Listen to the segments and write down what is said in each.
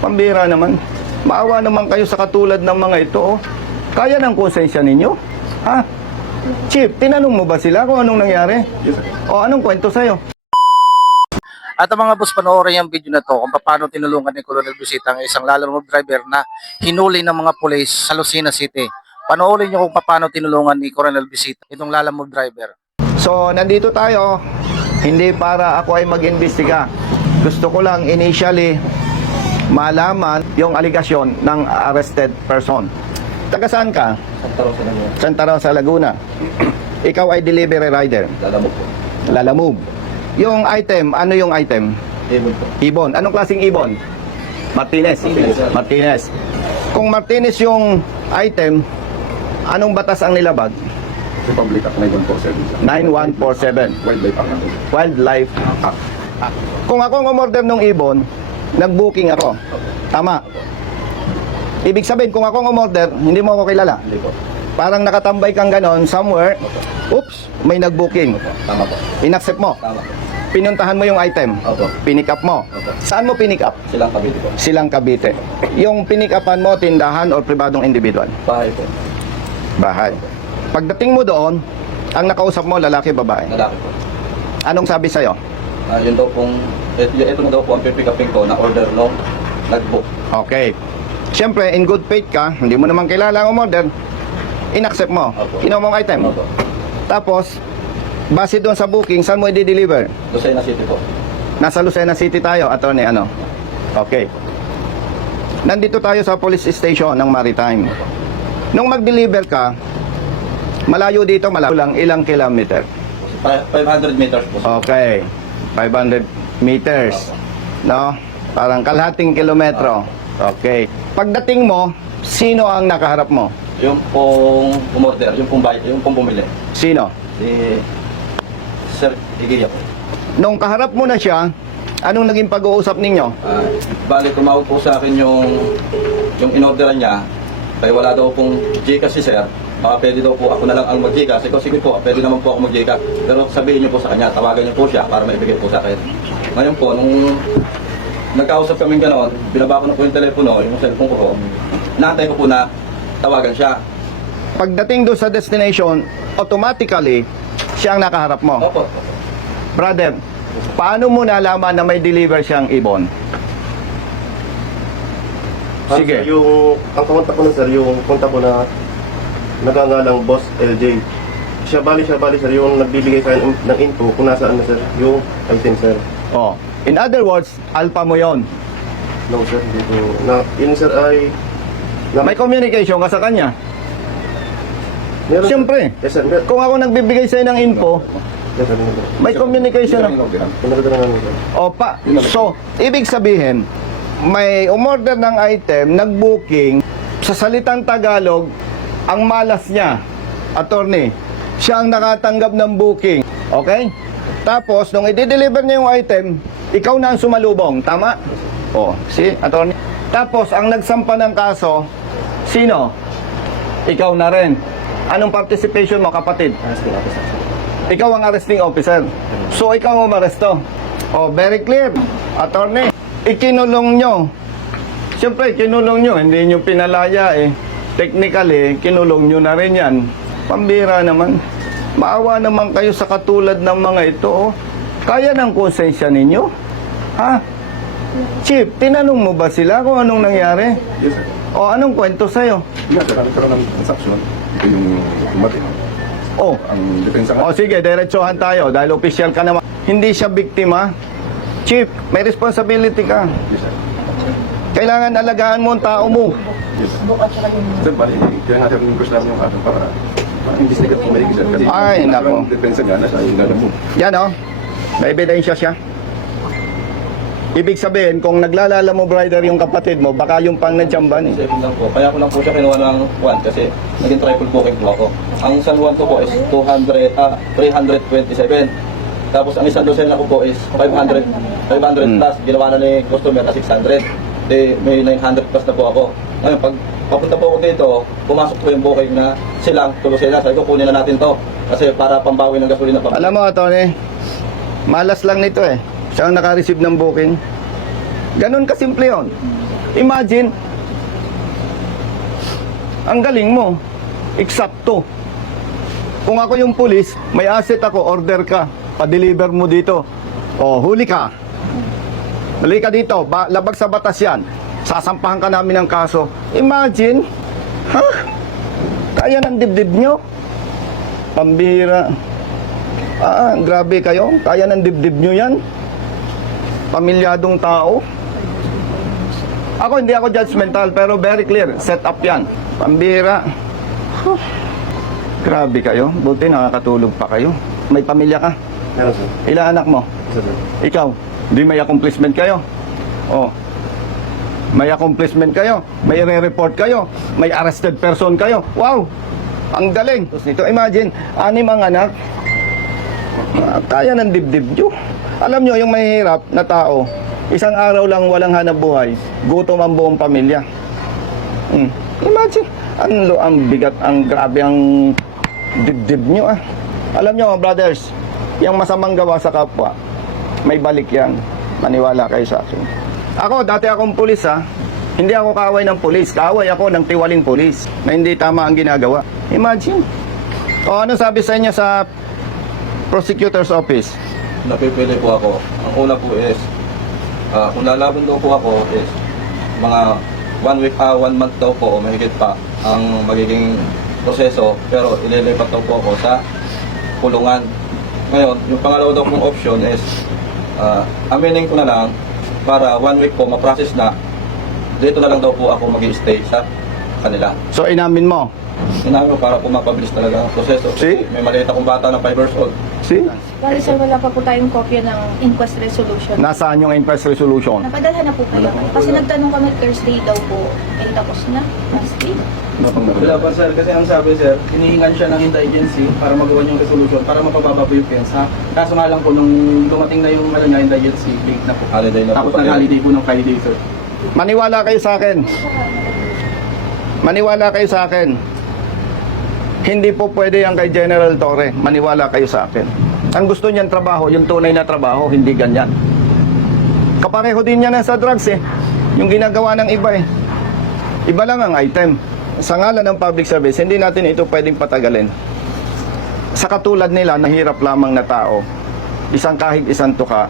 Pambira naman. Maawa naman kayo sa katulad ng mga ito. Oh. Kaya ng konsensya ninyo? Ha? Chief, tinanong mo ba sila kung anong nangyari? O anong kwento sa'yo? At ang mga boss, panoorin yung video na to kung paano tinulungan ni Colonel Busita ang isang lalamove driver na hinuli ng mga pulis sa Lucena City. Panoorin nyo kung paano tinulungan ni Colonel Busita itong lalamove driver. So, nandito tayo, hindi para ako ay mag-imbestiga. Gusto ko lang initially malaman yung aligasyon ng arrested person. Taga saan ka? Santa Rosa, Laguna. Ikaw ay delivery rider. Lalamog po. Lalamove. Yung item, ano yung item? Ibon po. Ibon. Anong klaseng ibon? Martinez. Martinez. Martinez. Kung Martinez yung item, anong batas ang nilabag? Republic Act 9147. 9147. Wildlife Act. Wildlife Act. Kung ako ang umorder ng ibon, nag-booking ako. Tama. Ibig sabihin, kung ako ang umorder, hindi mo ako kilala. Hindi po. Parang nakatambay kang ganon somewhere, oops, may nag-booking. Tama po. Inaccept mo. Tama po. Pinuntahan mo yung item. Opo. Pinick up mo. Opo. Saan mo pinick up? Silang kabiti po. Silang Cavite. Yung pinick upan mo, tindahan o pribadong individual? Bahay po. Bahay. Pagdating mo doon, ang nakausap mo, lalaki, babae. Lalaki po. Anong sabi sa'yo? Ah, yun daw pong, ito, ito na daw po ang pipick upin ko na order nung nag-book. Okay. Siyempre, in good faith ka, hindi mo naman kilala ang umorder, inaccept mo. Opo. Kinuha mo ang item. Opo. Tapos, base doon sa booking, saan mo i-deliver? Lucena City po. Nasa Lucena City tayo, attorney, ano? Okay. Nandito tayo sa police station ng Maritime. Nung mag-deliver ka, malayo dito, malayo lang, ilang kilometer? Fi- 500 meters po. Okay. 500 meters. No? Parang kalahating kilometro. Okay. Pagdating mo, sino ang nakaharap mo? Yung pong umorder, yung pong bayad, yung pong bumili. Sino? Si Sir Igiya po. Nung kaharap mo na siya, anong naging pag-uusap ninyo? Ah, bali, tumawag po sa akin yung yung inorderan niya. Kaya wala daw pong Gcash si Sir. Baka pwede daw po ako na lang ang mag-Gcash. Ikaw, sige po, pwede naman po ako mag-Gcash. Pero sabihin niyo po sa kanya, tawagan niyo po siya para maibigay po sa akin. Ngayon po, nung nagkausap kami gano'n, binaba ko na po yung telepono, yung cellphone ko po. Naantay ko po na tawagan siya. Pagdating doon sa destination, automatically, siya ang nakaharap mo. Opo. Brother, paano mo nalaman na may deliver siyang ibon? Sige. Sige. yung, ang kakontak ko na sir, yung kontak ko na nagangalang Boss LJ. Siya bali, siya bali sir, yung nagbibigay sa akin ng info kung nasaan na sir, yung item sir. Oh. In other words, alpha mo yon. No sir, dito. Na, yun sir ay... Na, May communication ka sa kanya. meron. Siyempre. Yes sir, mer- Kung ako nagbibigay sa'yo ng info, yes sir, meron, sir. may communication na. Pinagdala namin sir. Opa. So, ibig sabihin, may umorder ng item, nag-booking, sa salitang Tagalog, ang malas niya, attorney, siya ang nakatanggap ng booking. Okay? Tapos, nung i-deliver niya yung item, ikaw na ang sumalubong. Tama? O, si attorney. Tapos, ang nagsampa ng kaso, sino? Ikaw na rin. Anong participation mo, kapatid? Ikaw ang arresting officer. So, ikaw ang umaresto. Oh, very clear. Attorney, ikinulong nyo. Siyempre, kinulong nyo. Hindi nyo pinalaya eh. Technically, kinulong nyo na rin yan. Pambira naman. Maawa naman kayo sa katulad ng mga ito. Oh. Kaya ng konsensya ninyo? Ha? Chief, tinanong mo ba sila kung anong nangyari? Yes, sir. O anong kwento sa'yo? Nga, sir, nagkaroon ng transaction. Ito yung umati. Oh, Ang depensa. O sige, diretsohan tayo dahil official ka naman. Hindi siya biktima. Chief, may responsibility ka. Yes, sir. Kailangan alagaan mo ang tao mo. Sir, bali, kaya nga sir, request namin yung ating para ma-investigate kung may. Kasi Ay, nako. depensa nga, nasa yung lalo mo. Yan o. May ebidensya siya. Ibig sabihin, kung naglalala mo, brother, yung kapatid mo, baka yung pang nadjamban eh. Seven lang po. Kaya ko lang po siya kinuha ng one kasi naging triple booking po ako. Ang San Juan ko po is 200, ah, 327. Tapos ang isang dosen ko po is 500, 500 Hmm. plus. Ginawa na ni customer na 600. De, may 900 plus na po ako. Ngayon, pag papunta po ako dito, pumasok po yung booking na silang tuloy sila. Sabi ko, kunin na natin to. Kasi para pambawi ng gasolina pa. Alam mo, Tony, malas lang nito eh. Siya ang naka-receive ng booking. Ganun kasimple yun. Imagine, ang galing mo. Eksakto. Kung ako yung pulis, may asset ako, order ka, pa-deliver mo dito. O, huli ka. Huli ka dito, ba, labag sa batas yan. Sasampahan ka namin ng kaso. Imagine, ha? Kaya ng dibdib nyo? Pambira. Ah, grabe kayo. Kaya ng dibdib nyo yan? Pamilyadong tao. Ako hindi ako judgmental pero very clear. Set up yan. Pambira. Huh. Grabe kayo. Buti nakakatulog pa kayo. May pamilya ka. Meron sir. Ilan anak mo? Sir. Ikaw. Di may accomplishment kayo. Oh. May accomplishment kayo. May re-report kayo. May arrested person kayo. Wow! Ang galing. Tapos nito, imagine, anim ang anak. Kaya ng dibdib nyo. Alam nyo, yung mahihirap na tao, isang araw lang walang hanap buhay, gutom ang buong pamilya. Hmm. Imagine, ang, ang bigat, ang grabe ang dibdib nyo ah. Alam nyo, brothers, yung masamang gawa sa kapwa, may balik yan. Maniwala kayo sa akin. Ako, dati akong pulis ha. Hindi ako kaaway ng pulis. Kaaway ako ng tiwaling pulis na hindi tama ang ginagawa. Imagine. O ano sabi sa inyo sa prosecutor's office? napipili po ako. Ang una po is, ah, kung lalaban daw po ako is, mga one week, ah, one month daw po o mahigit pa ang magiging proseso. Pero ililipat daw po ako sa kulungan. Ngayon, yung pangalawa daw pong option is, ah, aminin ko na lang para one week po ma-process na, dito na lang daw po ako mag stay sa kanila. So inamin mo. Sinabi ko para po mapabilis talaga ang proseso. See? May maliit akong bata na 5 years old. See? Bali sir, wala pa po tayong kopya ng inquest resolution. Nasaan yung impress resolution? Napadalhan na po kayo. Kasi nagtanong kami Thursday daw po. Eh tapos na. Last week. Wala pa sir, kasi ang sabi sir, hinihingan siya ng indigency para magawa yung resolution, para mapababa po yung pensa. Kaso nga lang po, nung dumating na yung ano niya, indigency, late na po. Holiday na po. Tapos nag-holiday po ng Friday sir. Maniwala kayo sa akin. Maniwala kayo sa akin. Hindi po pwede yan kay General Torre. Maniwala kayo sa akin. Ang gusto niyan trabaho, yung tunay na trabaho, hindi ganyan. Kapareho din yan sa drugs eh. Yung ginagawa ng iba eh. Iba lang ang item. Sa ngalan ng public service, hindi natin ito pwedeng patagalin. Sa katulad nila, nahirap lamang na tao, isang kahig, isang tuka,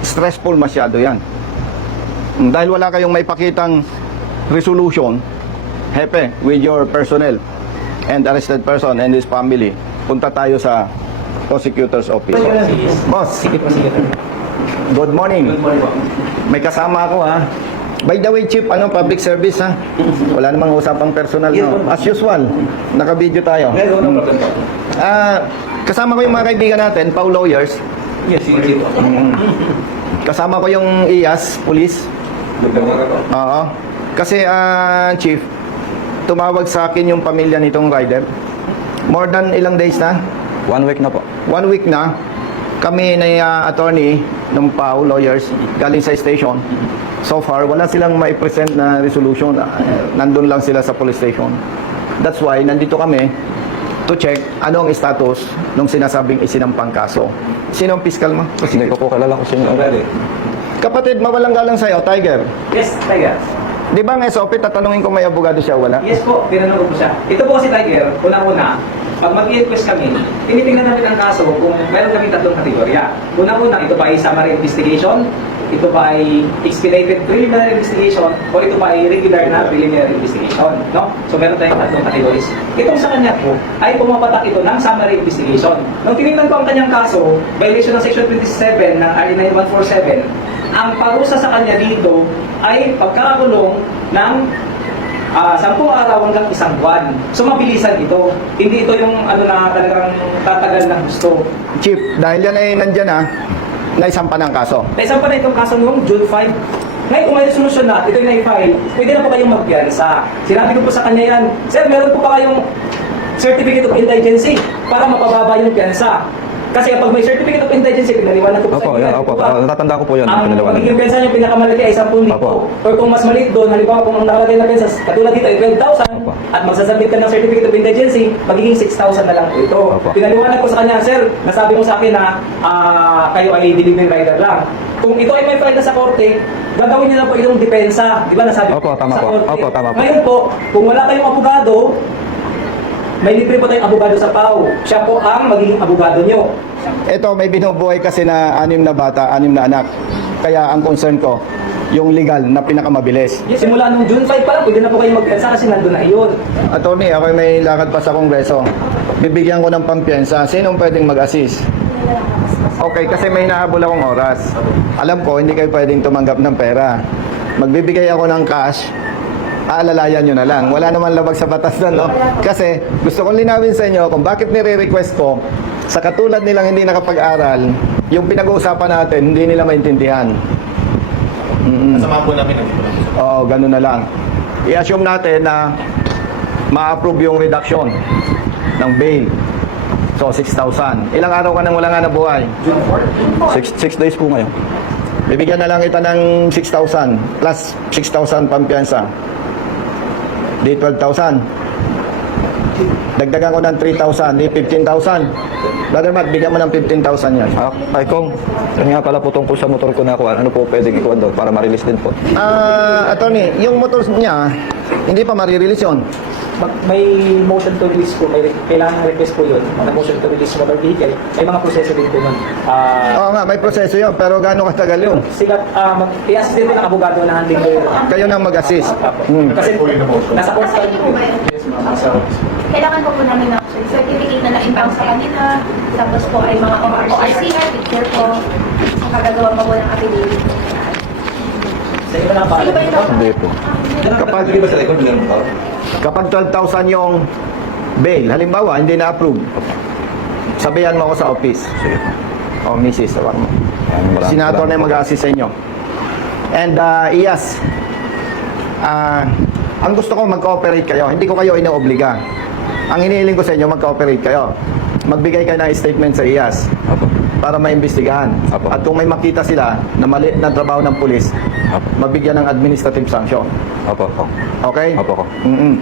stressful masyado yan. Dahil wala kayong may pakitang resolution, hepe, with your personnel and arrested person and his family, punta tayo sa prosecutor's office. Boss, good morning. May kasama ako ha. By the way, Chief, ano, public service ha? Wala namang usapang personal, no? As usual, naka-video tayo. Mm. Ah, kasama ko yung mga kaibigan natin, Pau Lawyers. Yes, sige. Mm. Kasama ko yung IAS, police. Oo. Kasi, ah, Chief, tumawag sa akin yung pamilya nitong rider. More than ilang days na? One week na po. One week na. Kami na ah, attorney ng PAO lawyers galing sa station. So far, wala silang may present na resolution. Ah, Nandun lang sila sa police station. That's why, nandito kami to check ano ang status ng sinasabing isinampang kaso. Sino ang fiscal mo? Hindi ko po kilala kung sino ang. Kapatid, mawalang galang sa'yo, Tiger. Yes, Tiger. Di ba ang SOP, tatanungin ko may abogado siya, wala? Yes po, tinanong ko po siya. Ito po kasi Tiger, unang-una, pag mag-inquest kami, tinitingnan namin ang kaso kung meron kami tatlong kategorya. Unang-una, ito ba ay summary investigation? Ito ba ay expedited preliminary investigation? O ito ba ay regular na preliminary investigation? No? So meron tayong tatlong categories. Itong sa kanya po, ay pumapatak ito ng summary investigation. Nung tinignan ko ang kanyang kaso, violation ng Section 27 ng RA 9147, ang parusa sa kanya dito ay pagkakakulong ng Ah, sampung araw hanggang isang buwan. So mabilisan ito. Hindi ito yung ano na talagang tatagal ng gusto. Chief, dahil yan ay nandyan ha, naisampa ng kaso. Naisang pa na itong kaso noong June 5. Ngayon kung may resolution na, ito yung na-file, pwede na po kayong magpiyansa. Sinabi ko po sa kanya yan, Sir, meron po pa kayong Certificate of Indigency para mapababa yung piyansa. Kasi kapag may certificate of indigency, pinaliwanag ko po Opo, inyo, yan, opo. Ah, natatanda ko po yun. Ang Pinaliwanag. magiging pensa niyo pinakamalaki ay 10,000. Opo. Or kung mas maliit doon, halimbawa kung ang nakalagay na pensa, katulad dito ay 12,000 Opo. at magsasubmit ka ng certificate of indigency, magiging 6,000 na lang po ito. Opo. Pinaliwanag ko sa kanya, sir, nasabi mo sa akin na ah, kayo ay delivery rider lang. Kung ito ay may file na sa korte, gagawin niyo na po itong depensa. Di ba nasabi Opo, tama sa po. korte? Opo, tama po. Ngayon po, kung wala kayong abogado, may libre po tayong abogado sa PAW. Siya po ang magiging abogado niyo. Ito, may binubuhay kasi na anim na bata, anim na anak. Kaya ang concern ko, yung legal na pinakamabilis. Yes, simula nung June 5 pa lang, pwede na po kayo mag-pensa kasi nandun na iyon. Attorney, ako may lakad pa sa kongreso. Bibigyan ko ng pampiyansa. Sinong pwedeng mag-assist? Okay, kasi may nahabol akong oras. Alam ko, hindi kayo pwedeng tumanggap ng pera. Magbibigay ako ng cash, aalalayan nyo na lang. Wala naman labag sa batas doon, no? Kasi gusto kong linawin sa inyo kung bakit nire-request ko sa katulad nilang hindi nakapag-aral, yung pinag-uusapan natin, hindi nila maintindihan. Mm. Kasama po namin ang Oo, ganun na lang. I-assume natin na ma-approve yung reduction ng bail. So, 6,000. Ilang araw ka nang wala nga nabuhay? Six, six days po ngayon. Bibigyan na lang kita ng 6,000 plus 6,000 pampiyansa. Di 12,000. Dagdagan ko ng 3,000, di 15,000. Brother Matt, bigyan mo ng 15,000 yan. Ah, ay kung, yan nga pala po tungkol sa motor ko na kuha, ano po pwedeng ikuha doon para ma-release din po. Ah, attorney, yung motor niya, hindi pa marirelease yun. Mag- may motion to release po, may kailangan request po yun. Mga motion to release motor vehicle, may mga proseso din po nun. Ah, Oo nga, may proseso yun, pero gaano katagal yun? sila, ah, mag, i-assist din po ng abogado na handling lawyer. Kayo nang mag-assist. Hmm. Kasi nasa inyo po yun? Kailangan po po namin ng certificate na na-impound sa kanila. Tapos po ay mga ORCR, picture po. Saka gagawa pa po ng affidavit. Sa iba na Hindi po. Kapag, Hindi ba sa record meron ba? kapag 12,000 yung bail, halimbawa, hindi na-approve, sabihan mo ako sa office. Sige po. O, misis, mo. Senator na yung mag-assist sa inyo. And, uh, Iyas, ah, ang gusto ko mag-cooperate kayo. Hindi ko kayo inoobliga. Ang hinihiling ko sa inyo, mag-cooperate kayo. Magbigay kayo ng statement sa Iyas Apo. Para maimbestigahan. Apo. At kung may makita sila na mali na trabaho ng pulis, Apo. mabigyan ng administrative sanction. Opo, opo. Okay? Opo, opo. mm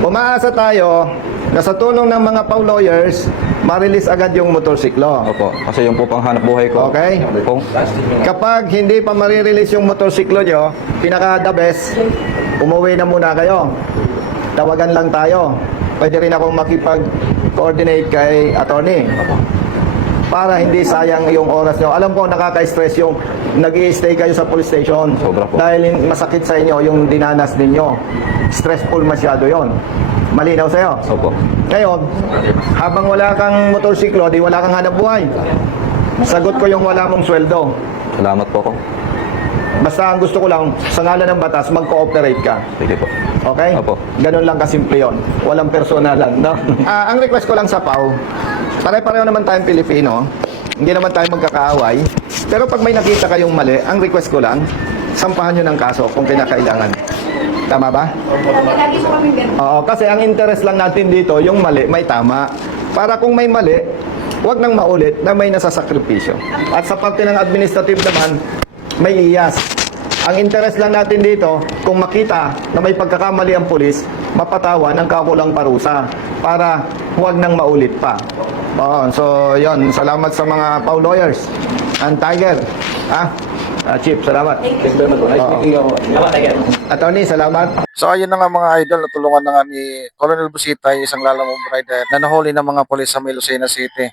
Umaasa tayo na sa tulong ng mga pau lawyers, marilis agad yung motorsiklo. Opo. Kasi yung po pang hanap buhay ko. Okay. Kung, Kapag hindi pa marirelease yung motorsiklo nyo, pinaka the best, umuwi na muna kayo. Tawagan lang tayo. Pwede rin akong makipag-coordinate kay attorney. Para hindi sayang yung oras nyo. Alam ko, nakaka-stress yung nag stay kayo sa police station. Sobra po. Dahil masakit sa inyo yung dinanas ninyo. Stressful masyado yon. Malinaw sa'yo? opo. Ngayon, habang wala kang motorsiklo, di wala kang hanap buhay. Sagot ko yung wala mong sweldo. Salamat po ko. Basta ang gusto ko lang, sa ngalan ng batas, mag-cooperate ka. Sige po. Okay? Opo. Ganun lang kasimple yun. Walang personalan, no? Ah, ang request ko lang sa PAW, pare-pareho naman tayong Pilipino, hindi naman tayo magkakaaway, pero pag may nakita kayong mali, ang request ko lang, sampahan nyo ng kaso kung kinakailangan. Tama ba? Lagi po kami ganun. Oo, kasi ang interest lang natin dito, yung mali, may tama. Para kung may mali, huwag nang maulit na may nasasakripisyo. At sa parte ng administrative naman, may iyas. Ang interest lang natin dito, kung makita na may pagkakamali ang pulis, mapatawan ng kakulang parusa para huwag nang maulit pa. Oo, so yon salamat sa mga PAW lawyers and Tiger. Ah, ah, Chief, salamat. Thank you. Tama, tiger. Attorney, salamat. So ayun na nga mga idol, natulungan na nga ni Colonel Busita, isang lalamove rider na nahuli ng mga polis sa Lucena City.